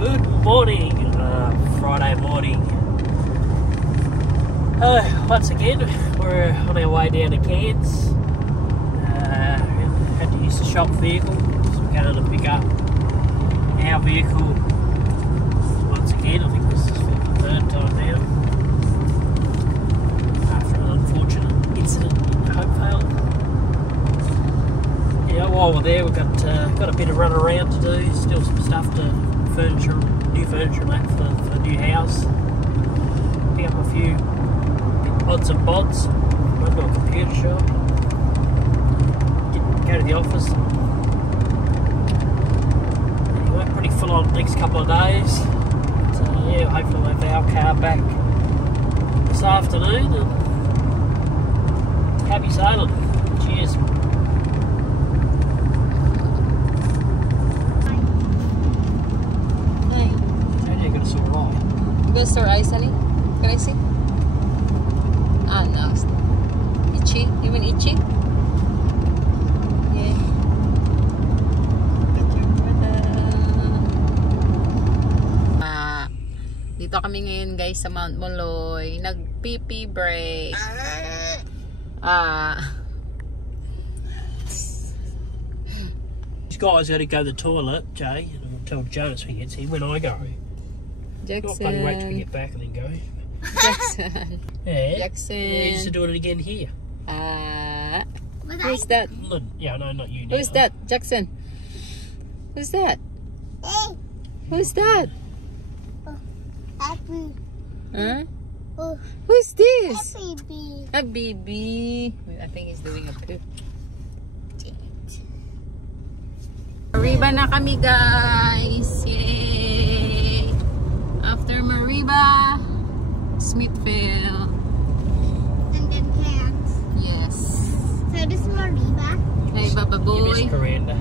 Good morning, Friday morning. Once again, we're on our way down to Cairns. Had to use the shop vehicle, so we're going to pick up our vehicle once again. I think this is for the third time now. After an unfortunate incident in Hopevale. Yeah, while we're there, we've got a bit of run around to do. Still some stuff to new furniture and that for the new house. Pick up a few odds and bods. Run to a computer shop. Go to the office. Anyway, pretty full on next couple of days. So yeah, hopefully we'll have our car back this afternoon. And happy sailing. Cheers. Go sore eyes, honey? Can I see? Ah, no. Itchy? You mean itchy? Yeah. Dito kami ngayon guys sa Mount Moloy. Nag-pee-pee break. This guy's got to go to the toilet, Jay. And I'll tell Jonas when he gets here when I go. Jackson. Not bloody wait till we get back and then go. Jackson. Yeah. Jackson. Yeah, just to do it again here. Who's that? Yeah, no, not you now. Who's that? Jackson. Who's that? Who's that? Huh? Who's this? A baby. I think he's doing a poop. Mariba na kami guys. Yay! After Mariba, Smithville. And then Cairns. Yes. So this is Mariba. Hey, Baba You miss boy. Coranda.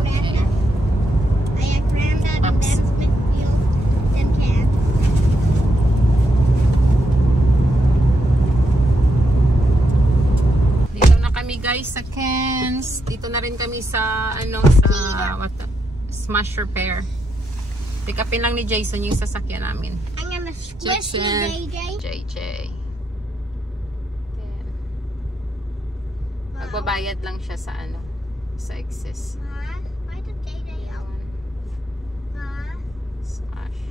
Granda. I had Granda and then Smithfield, then Cairns. Dito na kami guys sa Cairns. Dito na rin kami sa Smash Repair. Pick upin lang ni Jason yung sasakyan namin. I'm gonna squish you, JJ. JJ. Magbabayad lang siya sa sa excess. Ma, why did JJ yell? Ma, Smash.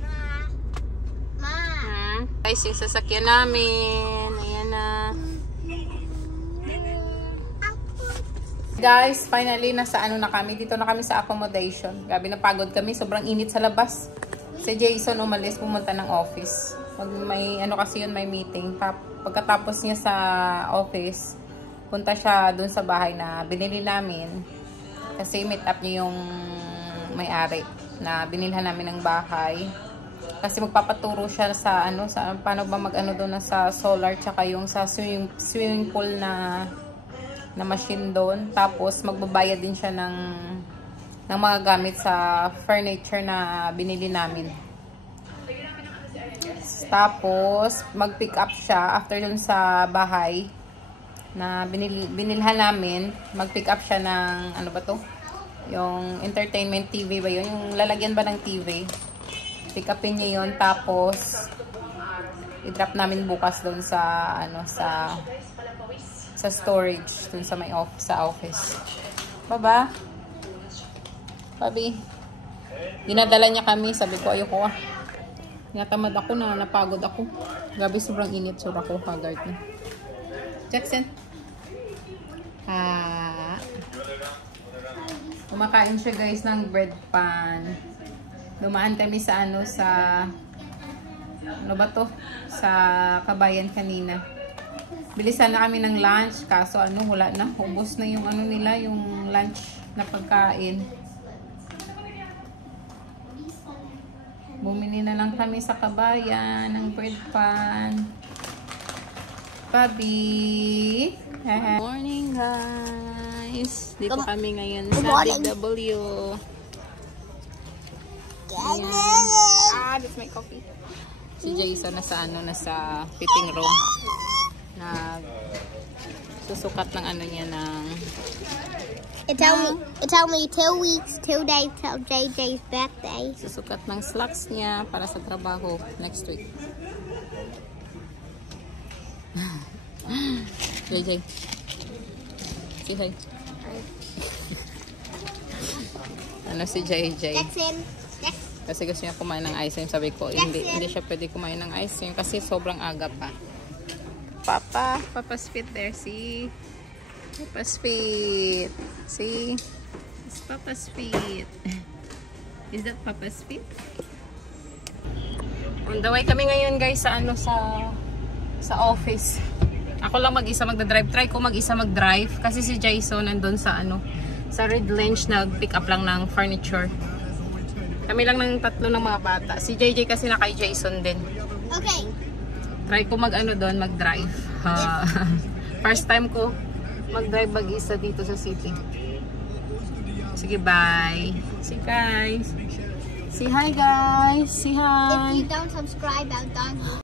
Ma. Guys, yung sasakyan namin. Ayan na. Guys, finally, nasa na kami. Dito na kami sa accommodation. Grabe, napagod kami. Sobrang init sa labas. Si Jason umalis, pumunta ng office. May kasi yun, may meeting. Pagkatapos niya sa office, punta siya dun sa bahay na binili namin. Kasi meet up niya yung may-ari na binilhan namin ng bahay. Kasi magpapaturo siya sa paano ba doon na sa solar tsaka yung sa swimming pool na machine doon. Tapos magbabayad din siya ng mga gamit sa furniture na binili namin. Tapos mag-pick up siya after doon sa bahay na binilhan namin. Mag-pick up siya ng yung entertainment TV ba yun? Yung lalagyan ba ng TV? Pick upin niya yun. Tapos i-drop namin bukas doon sa sa storage dun sa sa office. Baba. Babi. Dinadala niya kami. Sabi ko, ayoko Natamad ako na. Napagod ako. Grabe, sobrang init. Sobrang ako. Haggard na. Jackson. Kumakain siya guys ng bread pan. Dumaan kami sa sa Kabayan kanina. Bilisan na kami ng lunch, kaso wala na. Ubos na yung nila, yung lunch na pagkain. Bumili na lang kami sa Kabayan ng bread pan. Pabi! Morning guys! Dito kami ngayon sa DW. That's my coffee. Si Jason nasa fitting room. Susukat ng niya ng It's only 2 weeks, 2 days till JJ's birthday. Susukat ng slacks niya para sa trabaho next week. JJ. Say hi. Ano si JJ? That's him. Kasi gusto niya kumain ng ice cream. Sabi ko, hindi siya pwede kumain ng ice cream kasi sobrang aga pa. Papa's feet there. See? Papa's feet. See? It's Papa's feet. Is that Papa's feet? On the way kami ngayon guys sa office. Ako lang mag-isa magdadrive. Try ko mag-isa mag-drive kasi si Jason nandun sa sa Red Lynch nag-pick up lang ng furniture. Kami lang ng tatlo ng mga bata. Si JJ kasi na kay Jason din. Okay. Try ko doon mag-drive. First time ko mag-drive mag-isa dito sa city. Sige, bye. See guys. Say hi guys. Say hi. If you don't subscribe, I'll dog you.